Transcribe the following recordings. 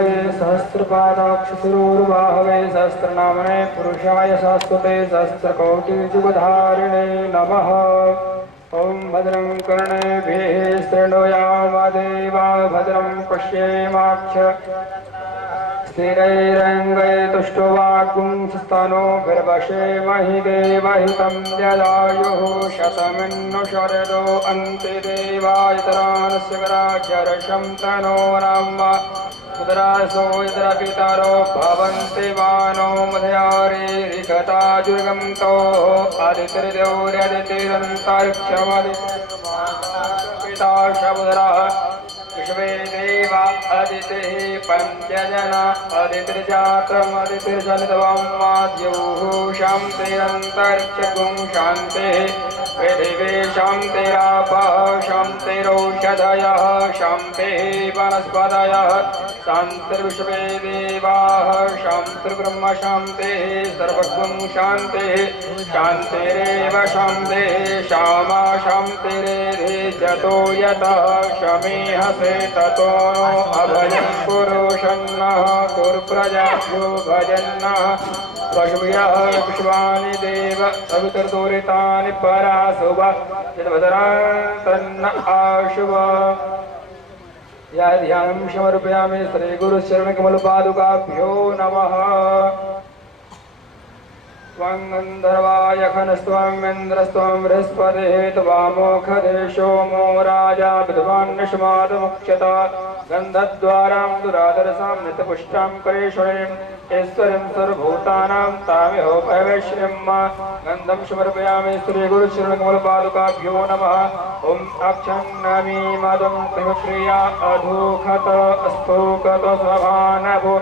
सहस्रपादाक्षशिरोर्बाहवे सहस्रनामने पुरुषाय शाश्वते सहस्रकोटिजुगधारिणे नमः। ॐ भद्रं कर्णेभिः शृणुयामदेवा भद्रं पश्येमाक्षस्थिरैरङ्गैतुष्टुवागुंस्तनोभिर्वशेमहि देवहितं यदायुः शतमिन्नु शरदो अन्ते देवायतरानस्य गराज्यर्षं तनोरं उदरासो यत्र पितरो भवन्ति मानो मध्यारीरिकताजुर्गन्तो आदित्यर्योर्यदितिरन्तरिक्षमदिपिता शबुधरः विश्वे देवा अदितिः पञ्चजना अदितिर्जातम् अदितिर्जनितवं माद्युः शान्तिरन्तरिक्षगुं शान्तिः पृथिवी शान्तिरापः शान्तिरौषधयः शान्तिः वनस्पतयः शान्तिर्विश्वे देवाः शान्तिर्ब्रह्म शान्तिः सर्वगुं शान्तिः शान्तिरेव शान्तिः श्यामा शान्तिरेधि जतो यतः शमीहसे ततो नो अभयं पुरुषन्नः कुरुप्रजाभ्यो भजन्नः पशुभ्यः विश्वानि देव सवितुर्दूरितानि पराशुभ यद्भद्रान्तन्न आशुभ। या ध्यानं समर्पयामि श्रीगुरुचरणकमलपादुकाभ्यो नमः। त्वं गन्धर्वाय खनस्त्वं इन्द्रस्त्वं बृहस्पतिः त्वामोखदेशो मो राजा विद्वान् निष्मादमुच्यत गन्धद्वारां दुरादरसां नित्यपुष्टां करेश्वरीम् ईश्वरीं सर्वभूतानां तामिहोपवैश्रीं गन्धं समर्पयामि श्रीगुरुचरणकमलपादुकाभ्यो नमः। ॐ अक्षन्नमि मदं प्रिया अधोखत स्तोकत स्वभानभो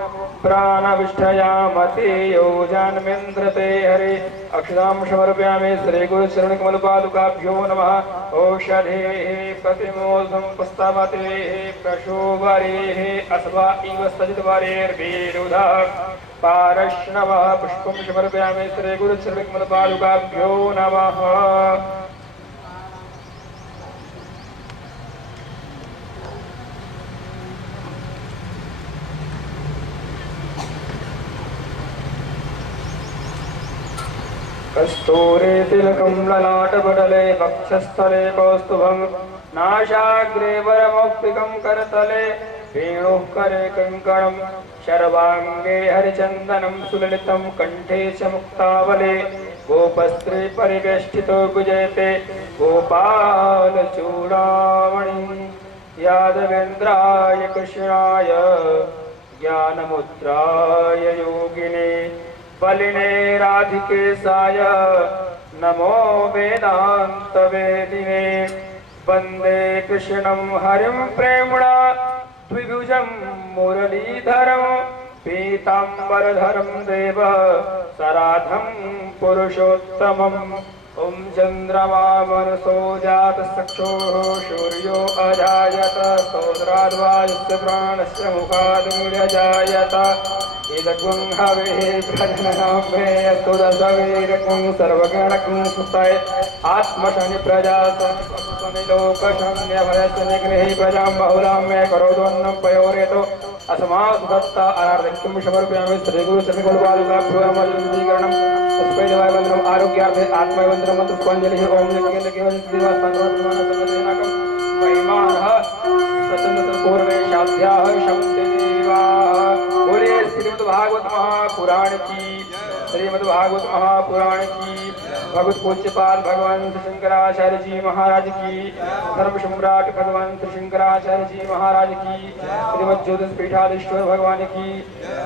प्राणविष्ठयामति योजान्मिन्द्रते हरि अक्षतां समर्पयामि श्रीगुरुचरणकमलपादुकाभ्यो नमः। औषधेः प्रतिमोदं पुस्तमतेः प्रशोभरेः अस्वा इव सजितवरेर्विरुधः पारश्नवः पुष्पं समर्पयामि श्रीगुरुचरणकमलपादुकाभ्यो नमः। कस्तूरे तिलकं ललाटपटले वक्षस्थले कौस्तुभं नासाग्रे वरमौक्तिकं करतले वेणुः करे कङ्कणं शर्वाङ्गे हरिचन्दनं सुललितं कंठे च मुक्तावले गोपस्त्रे परिवेष्टितो गुजयते गोपालचूडामणि यादवेन्द्राय कृष्णाय ज्ञानमुद्राय योगिने बलिने राधिकेशाय नमो वेदान्तवेदिने वन्दे कृष्णं हरिं प्रेम्णा द्विभुजं मुरलीधरं पीताम्बरधरं देव सराधं पुरुषोत्तमम्। ॐ चन्द्रमा मनसो जातचक्षुः सूर्यो अजायत स्तोत्राद्वायुस्य प्राणस्य मुखाद् इदगुं हविः प्रजननाम्भे सुरसवीरकुं सर्वगणकुं सुताय आत्मशनि प्रजासनि लोकशन्यभयसनिग्रहे प्रजां बहुलां मे करोतु पयोरेतो अस्मासु दत्ता अनार्धक्यं समर्पयामि श्रीगुरुचरणकमलपादुकाभ्यो नमः। पुष्पैर्वन्दनम् आरोग्यार्थे आत्मवन्दनं पुष्पाञ्जलिः ॐ नित्यकेन्द्रकेवलदिवास्तान्द्रवत्मानसर्वदेनाकं महिमानः सचन्दतपूर्वेशाध्याः शमन्तिदेवाः। बोले श्रीमद्भागवत महापुराण की श्रीमद्भागवत महापुराण की भगवत पूज्यपाद भगवान श्री शंकराचार्य जी महाराज की धर्म सम्राट भगवान श्री शंकराचार्य जी महाराज की श्रीमद ज्योतिष पीठाधीश्वर भगवान की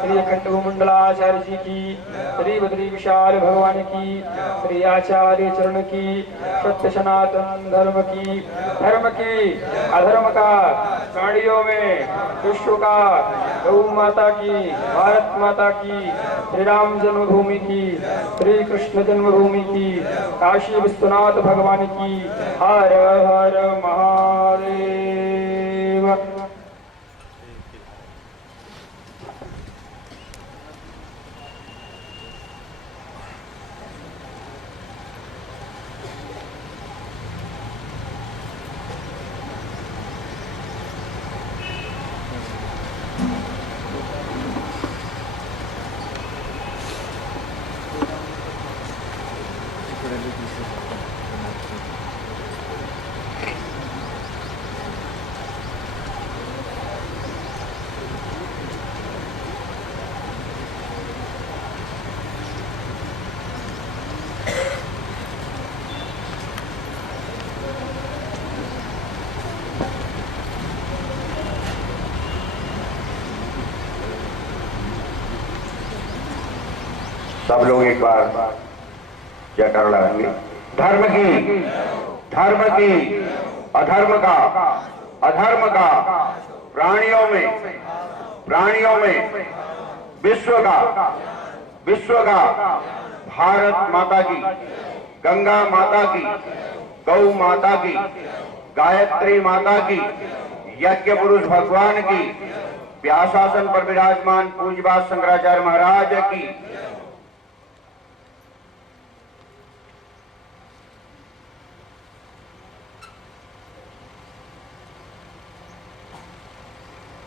श्री अखंड भूमंडलाचार्य जी की श्री बद्री विशाल भगवान की श्री आचार्य चरण की सत्य सनातन धर्म की अधर्म का प्राणियों में विश्व का गौ माता की भारत माता की श्री राम जन्मभूमि की श्री कृष्ण जन्मभूमि की काशी विश्वनाथ भगवान की हर हर महादेव। सब लोग एक बार जयकार लगाएंगे। धर्म की, धर्म की, अधर्म का, अधर्म का, प्राणियों में विश्व का, विश्व का, भारत माता की, गंगा माता की, गौ माता की, गायत्री माता की, यज्ञ पुरुष भगवान की, व्यासासन पर विराजमान पूज्यपाद शंकराचार्य महाराज की,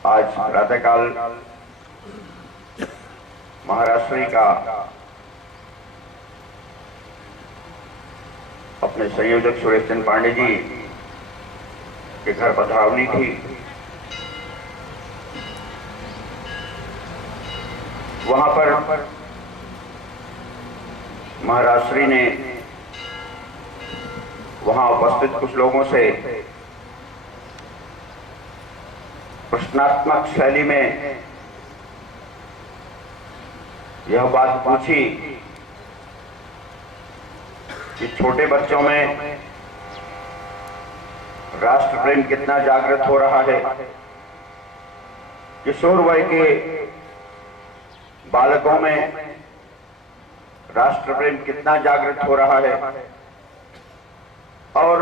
आज प्रातःकाल महाराष्ट्री का अपने संयोजक सुरेश चंद्र पांडे जी के घर पधरावनी थी। वहां पर महाराष्ट्री ने वहां उपस्थित कुछ लोगों से प्रश्नात्मक शैली में यह बात पूछी कि छोटे बच्चों में राष्ट्र प्रेम कितना जागृत हो रहा है, किशोर वय के बालकों में राष्ट्र प्रेम कितना जागृत हो रहा है, और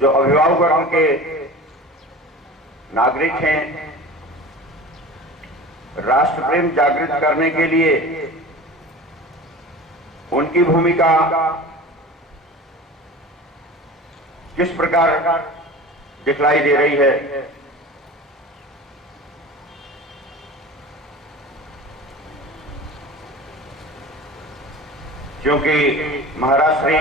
जो अभिभावक वर्ग के नागरिक हैं, राष्ट्र प्रेम जागृत करने के लिए उनकी भूमिका किस प्रकार दिखलाई दे रही है। क्योंकि महाराष्ट्री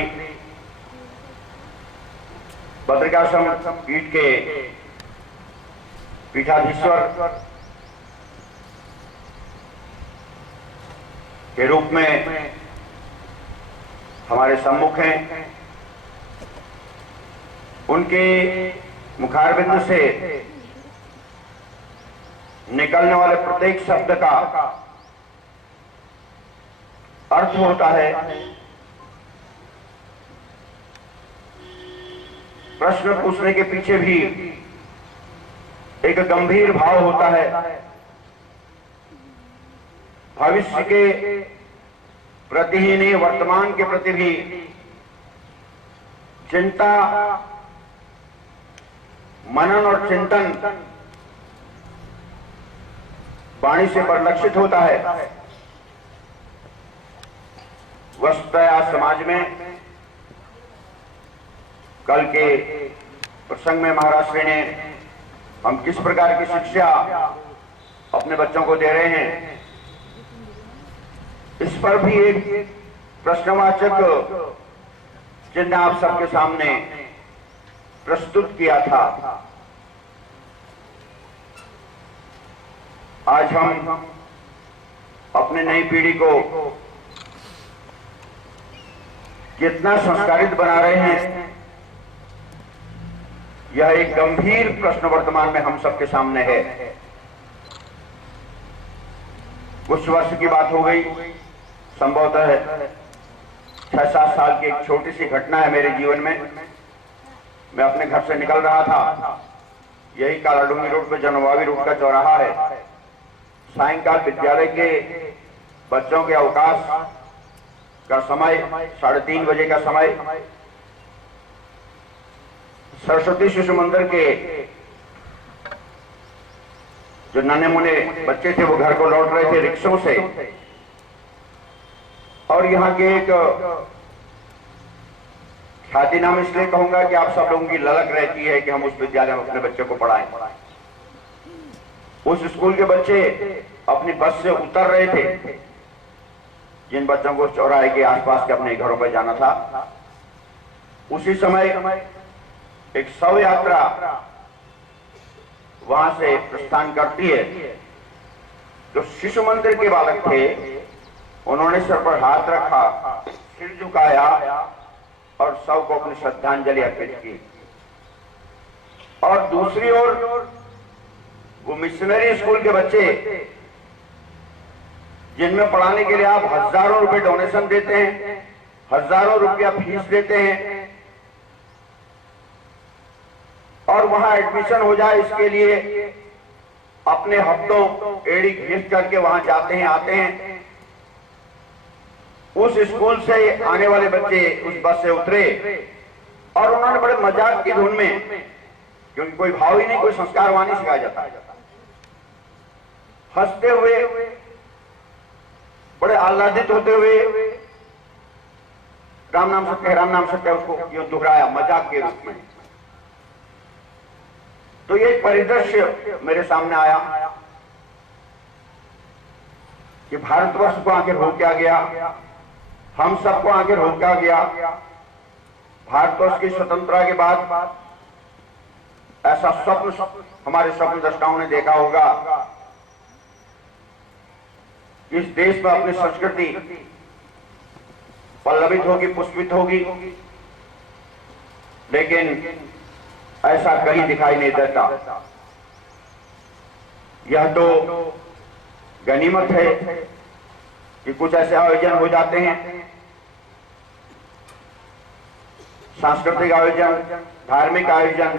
बद्रिकाश्रम पीठ के पीठाधीश्वर के रूप में हमारे सम्मुख हैं। उनके मुखारबिंद से निकलने वाले प्रत्येक शब्द का अर्थ होता है। प्रश्न पूछने के पीछे भी एक गंभीर भाव होता है। भविष्य के प्रति ही नहीं, वर्तमान के प्रति भी चिंता, मनन और चिंतन वाणी से परिलक्षित होता है। वस्तुतः समाज में कल के प्रसंग में महाराष्ट्र ने हम किस प्रकार की शिक्षा अपने बच्चों को दे रहे हैं, इस पर भी एक प्रश्नवाचक चिन्ह आप सबके सामने प्रस्तुत किया था। आज हम अपने नई पीढ़ी को कितना संस्कारित बना रहे हैं, यह एक गंभीर प्रश्न वर्तमान में हम सबके सामने है। कुछ वर्ष की बात हो गई, संभवतः 6-7 साल की एक छोटी सी घटना है मेरे जीवन में। मैं अपने घर से निकल रहा था, यही कालाडूंगी रोड पे जनवावी रोड का चौराहा है। सायंकाल विद्यालय के बच्चों के अवकाश का समय 3:30 बजे का समय। सरस्वती शिशु मंदिर के जो नन्हे मुन्ने बच्चे थे वो घर को लौट रहे थे रिक्शों से, और यहाँ के एक ख्याति नाम इसलिए कहूंगा कि आप सब लोगों की ललक रहती है कि हम उस विद्यालय में अपने बच्चों को पढ़ाएं। उस स्कूल के बच्चे अपनी बस से उतर रहे थे, जिन बच्चों को चौराहे के आसपास के अपने घरों पर जाना था। उसी समय एक शव यात्रा वहां से प्रस्थान करती है। जो शिशु मंदिर के बालक थे, उन्होंने सर पर हाथ रखा, सिर झुकाया और शव को अपनी श्रद्धांजलि अर्पित की। और दूसरी ओर वो मिशनरी स्कूल के बच्चे जिनमें पढ़ाने के लिए आप हजारों रुपए डोनेशन देते हैं, हजारों रुपया फीस देते हैं, और वहां एडमिशन हो जाए इसके लिए अपने हफ्तों एड़ी घिस करके वहां जाते हैं, आते हैं। उस स्कूल से आने वाले बच्चे उस बस से उतरे और उन्होंने बड़े मजाक की धुन में, क्योंकि कोई भाव ही नहीं, कोई संस्कार वहां नहीं सिखाया जाता, हंसते हुए, बड़े आह्लादित होते हुए राम नाम सत्य उसको यूं दोहराया मजाक के रूप में। तो ये परिदृश्य मेरे सामने आया कि भारतवर्ष को आखिर हो क्या गया, हम सबको आखिर हो क्या गया। भारतवर्ष की स्वतंत्रता के बाद ऐसा स्वप्न हमारे स्वप्न दृष्टाओं ने देखा होगा कि इस देश में अपनी संस्कृति पल्लवित होगी, पुष्पित होगी, लेकिन ऐसा कहीं दिखाई नहीं देता। यह तो गनीमत है कि कुछ ऐसे आयोजन हो जाते हैं, सांस्कृतिक आयोजन, धार्मिक आयोजन,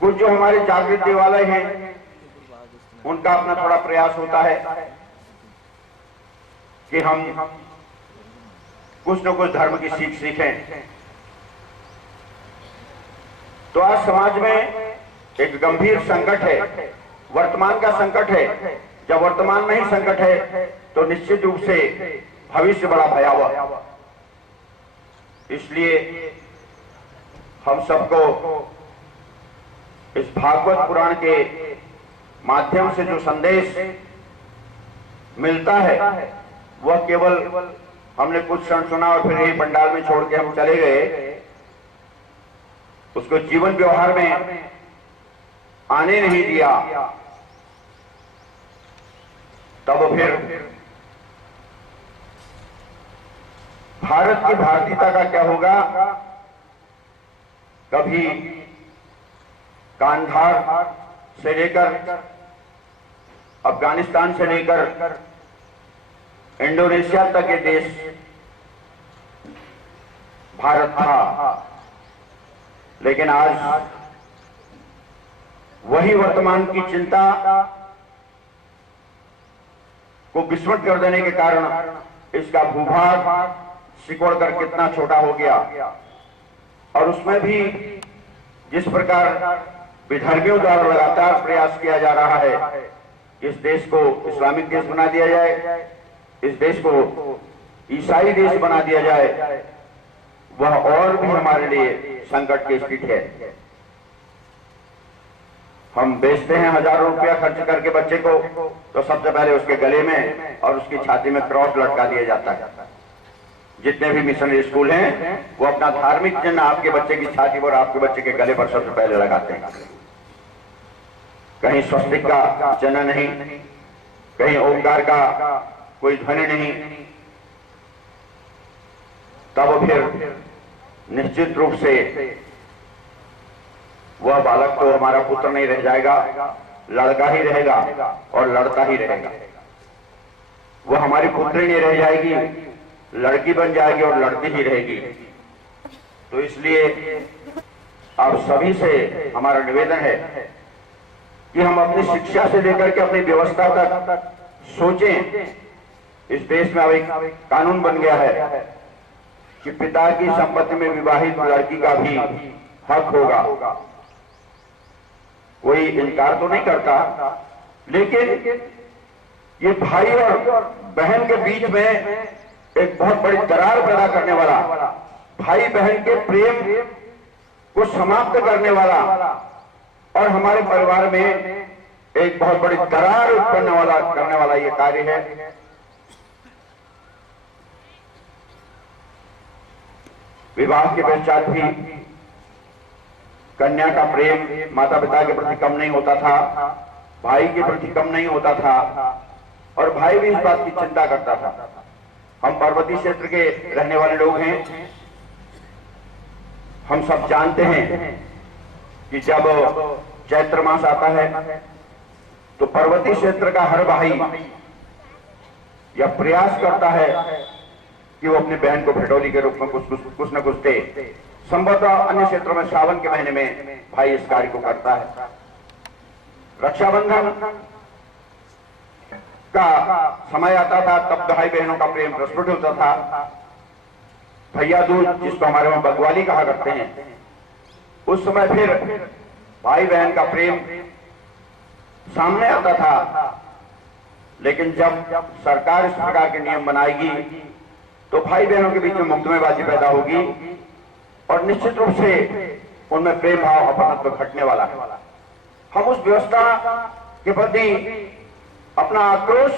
कुछ जो हमारे जागृत देवालय हैं उनका अपना थोड़ा प्रयास होता है कि हम कुछ न कुछ धर्म की सीख सीखें। तो आज समाज में एक गंभीर संकट है, वर्तमान का संकट है। जब वर्तमान में ही संकट है तो निश्चित रूप से भविष्य बड़ा भयावह। इसलिए हम सबको इस भागवत पुराण के माध्यम से जो संदेश मिलता है वह केवल हमने कुछ क्षण सुना और फिर यही पंडाल में छोड़ के हम चले गए, उसको जीवन व्यवहार में आने नहीं दिया, तब फिर भारत की भारतीयता का क्या होगा। कभी कांधार से लेकर अफगानिस्तान से लेकर इंडोनेशिया तक ये देश भारत था, लेकिन आज वही वर्तमान की चिंता को विस्मृत कर देने के कारण इसका भूभाग सिकुड़कर कितना छोटा हो गया। और उसमें भी जिस प्रकार विधर्मियों द्वारा लगातार प्रयास किया जा रहा है कि इस देश को इस्लामिक देश बना दिया जाए, इस देश को ईसाई देश बना दिया जाए, वह और भी हमारे लिए संकट की स्थिति है। हम बेचते हैं हजारों रुपया खर्च करके बच्चे को, तो सबसे पहले उसके गले में और उसकी छाती में क्रॉस लटका दिया जाता है। जितने भी मिशनरी स्कूल हैं वो अपना धार्मिक चिन्ह आपके बच्चे की छाती पर, आपके बच्चे के गले पर सबसे पहले लगाते हैं। कहीं स्वस्तिक का चिन्ह नहीं, कहीं ओंकार का कोई ध्वनि नहीं। तब फिर निश्चित रूप से वह बालक तो हमारा पुत्र नहीं रह जाएगा, लड़का ही रहेगा और लड़ता ही रहेगा। वह हमारी पुत्री नहीं रह जाएगी, लड़की बन जाएगी और लड़ती ही रहेगी। तो इसलिए आप सभी से हमारा निवेदन है कि हम अपनी शिक्षा से लेकर के अपनी व्यवस्था तक सोचें। इस देश में अब एक कानून बन गया है कि पिता की संपत्ति में विवाहित लड़की का भी हक होगा। कोई इनकार तो नहीं करता, लेकिन ये भाई और बहन के बीच में एक बहुत बड़ी दरार पैदा करने वाला, भाई बहन के प्रेम को समाप्त करने वाला और हमारे परिवार में एक बहुत बड़ी दरार उत्पन्न करने वाला ये कार्य है। विवाह के पश्चात भी कन्या का प्रेम माता पिता के प्रति कम नहीं होता था, भाई के प्रति कम नहीं होता था, और भाई भी इस बात की चिंता करता था। हम पर्वतीय क्षेत्र के रहने वाले लोग हैं, हम सब जानते हैं कि जब चैत्र मास आता है तो पर्वतीय क्षेत्र का हर भाई या प्रयास करता है कि वो अपनी बहन को भटोली के रूप में कुछ न कुछ दे। संभवतः अन्य क्षेत्रों में सावन के महीने में भाई इस कार्य को करता है। रक्षाबंधन का समय आता था तब भाई बहनों का प्रेम प्रस्फुट होता था। भैया दूज, जिसको हमारे वहां बगवाली कहा करते हैं, उस समय फिर भाई बहन का प्रेम सामने आता था। लेकिन जब सरकार इस प्रकार के नियम बनाएगी तो भाई बहनों के बीच में मुकदमेबाजी पैदा होगी और निश्चित रूप से उनमें प्रेम भाव अपनत्व घटने वाला है। हम उस व्यवस्था के प्रति अपना आक्रोश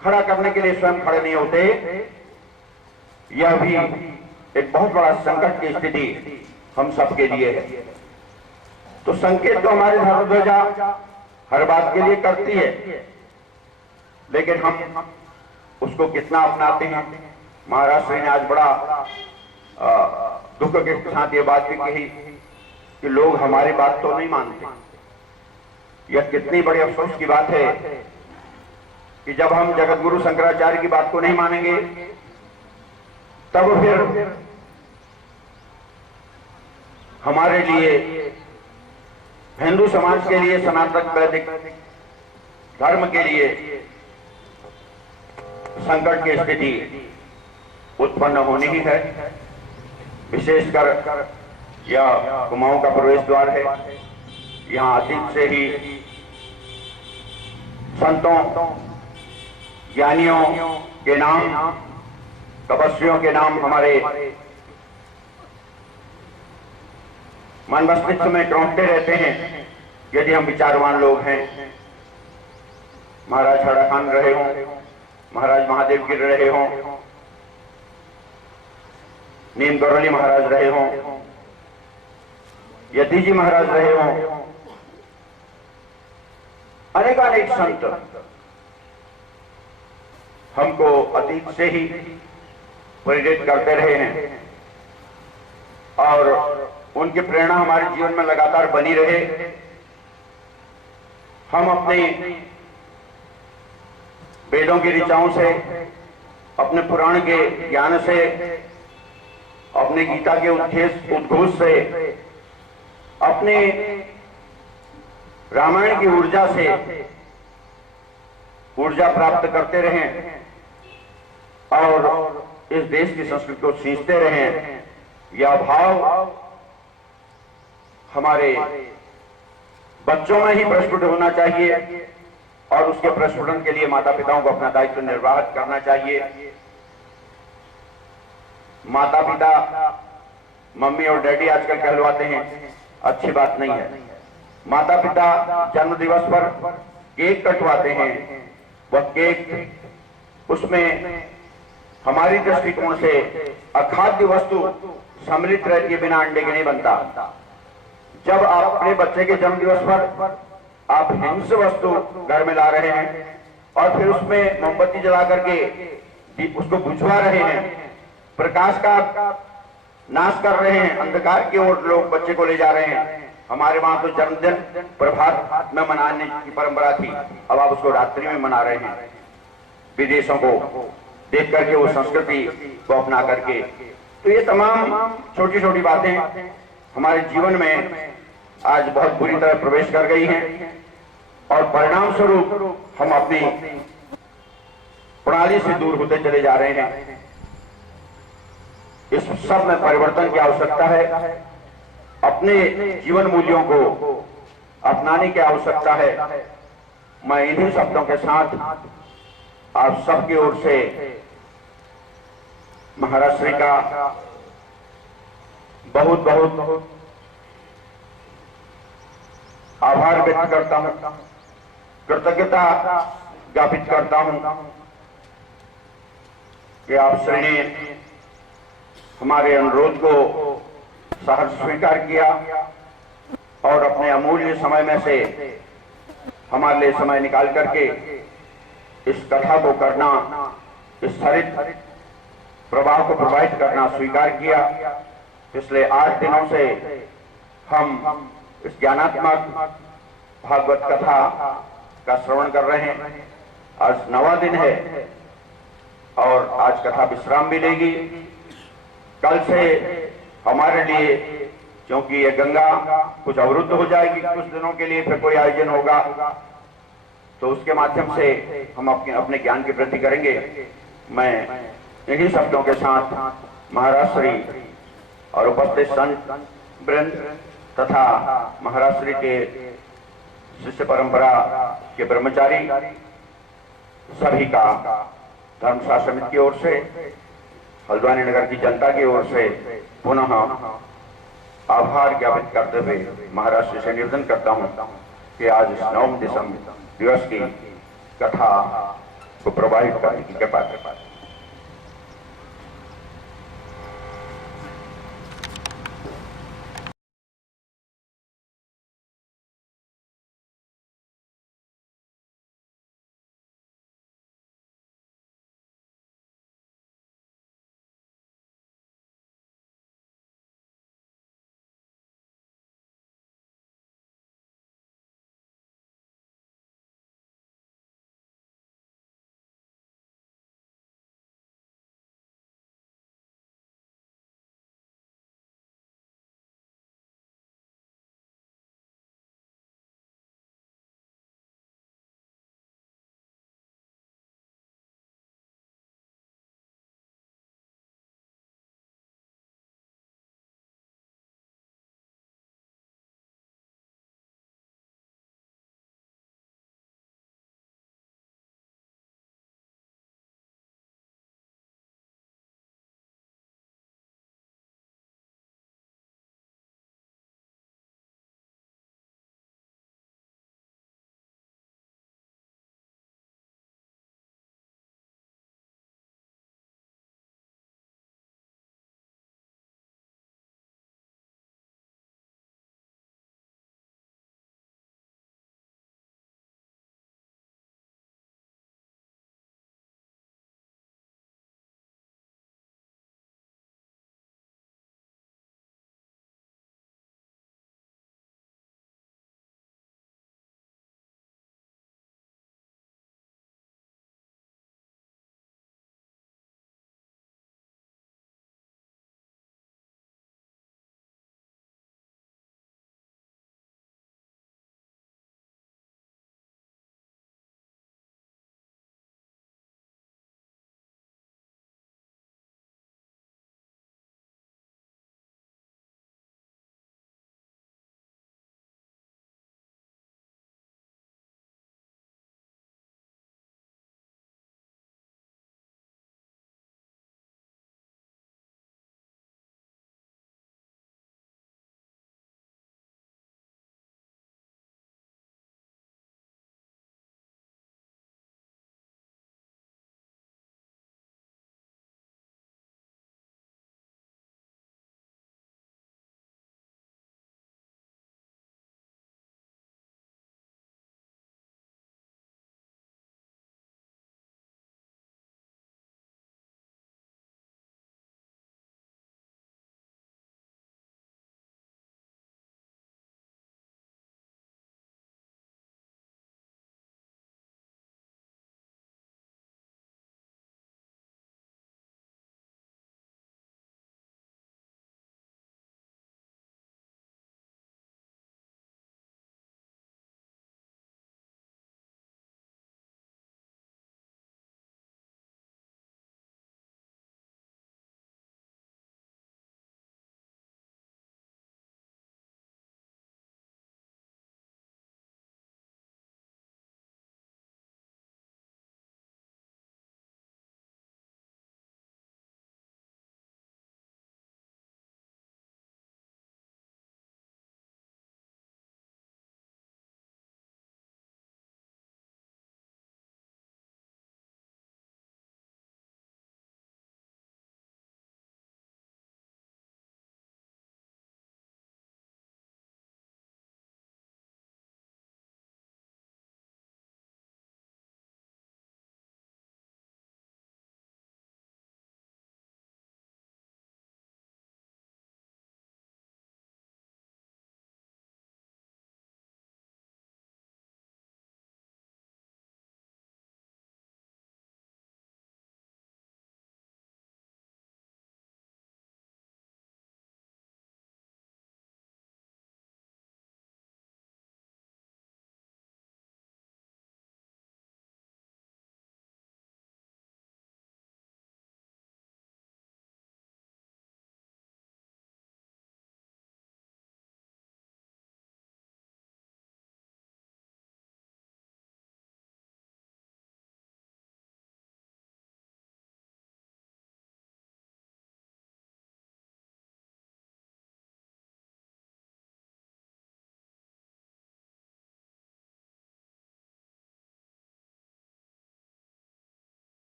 खड़ा करने के लिए स्वयं खड़े नहीं होते। यह भी एक बहुत बड़ा संकट की स्थिति हम सबके लिए है। तो संकेत तो हमारी धर्म ध्वजा हर बात के लिए करती है, लेकिन हम उसको कितना अपनाते हैं। महाराज श्री ने आज बड़ा दुख के साथ ये बात भी कही कि लोग हमारी बात तो नहीं मानते। यह कितनी बड़ी अफसोस की बात है कि जब हम जगत गुरु शंकराचार्य की बात को नहीं मानेंगे तब फिर हमारे लिए, हिंदू समाज के लिए, सनातन वैदिक धर्म के लिए संकट की स्थिति उत्पन्न होनी ही है। विशेषकर यह कुमाऊं का प्रवेश द्वार है। यहाँ अतीत से ही संतों, ज्ञानियों के नाम, तपस्वियों के नाम हमारे मन मस्तिष्क में क्रौंटते रहते हैं यदि हम विचारवान लोग हैं। महाराज हड़ा खान रहे हों, महाराज महादेव गिर रहे हों, नीम गौरली महाराज रहे हों, यति जी महाराज रहे हों, अनेकानेक संत हमको अतीत से ही प्रेरित करते रहे हैं और उनकी प्रेरणा हमारे जीवन में लगातार बनी रहे। हम अपने वेदों की ऋचाओं से, अपने पुराण के ज्ञान से, अपने गीता के उद्घोष से, अपने रामायण की ऊर्जा से ऊर्जा प्राप्त करते रहें और इस देश की संस्कृति को सींचते रहें। यह भाव हमारे बच्चों में ही प्रस्फुट होना चाहिए और उसके प्रस्फुटन के लिए माता पिताओं को अपना दायित्व निर्वाहित करना चाहिए। माता पिता मम्मी और डैडी आजकल कहलवाते हैं, अच्छी बात नहीं है। माता पिता जन्म दिवस पर केक कटवाते हैं, वह केक उसमें हमारी दृष्टिकोण से अखाद्य वस्तु सम्मिलित रहती है, बिना अंडे के नहीं बनता। जब आप अपने बच्चे के जन्म दिवस पर आप हिंस्र वस्तु घर में ला रहे हैं और फिर उसमें मोमबत्ती जला करके उसको बुझवा रहे हैं, प्रकाश का नाश कर रहे हैं, अंधकार की ओर लोग बच्चे को ले जा रहे हैं। हमारे वहां तो जन्मदिन प्रभात में मनाने की परंपरा थी, अब आप उसको रात्रि में मना रहे हैं। विदेशों को देख करके, वो संस्कृति को अपना करके। तो ये तमाम छोटी छोटी बातें हमारे जीवन में आज बहुत बुरी तरह प्रवेश कर गई हैं और परिणाम स्वरूप हम अपनी प्रणाली से दूर होते चले जा रहे हैं। इस सब में परिवर्तन की आवश्यकता है। अपने जीवन मूल्यों को अपनाने की आवश्यकता है। मैं इन्हीं शब्दों के साथ आप सबकी ओर से महाराज श्री का बहुत बहुत आभार व्यक्त करता हूं, कृतज्ञता ज्ञापित करता हूं कि आप श्री ने हमारे अनुरोध को सहर्ष स्वीकार किया और अपने अमूल्य समय में से हमारे लिए समय निकाल करके इस कथा को करना, इस हरित प्रभाव को प्रवाहित करना स्वीकार किया। पिछले 8 दिनों से हम इस ज्ञानात्मक भागवत कथा का श्रवण कर रहे हैं। आज 9वां दिन है और आज कथा विश्राम भी लेगी। कल से हमारे लिए, क्योंकि ये गंगा कुछ अवरुद्ध हो जाएगी कुछ दिनों के लिए, फिर कोई आयोजन होगा तो उसके माध्यम से हम अपने ज्ञान की वृद्धि करेंगे। मैं इन्हीं शब्दों के साथ महाराज श्री और उपस्थित संत वृंद तथा महाराज श्री के शिष्य परंपरा के ब्रह्मचारी सभी का धर्मशास्त्र समिति की ओर से, हल्द्वानी नगर की जनता की ओर से पुनः आभार ज्ञापित करते हुए महाराज श्री से निवेदन करता हूं कि आज इस 9 दिसंबर दिवस की कथा को प्रवाहित करने की कृपा करें।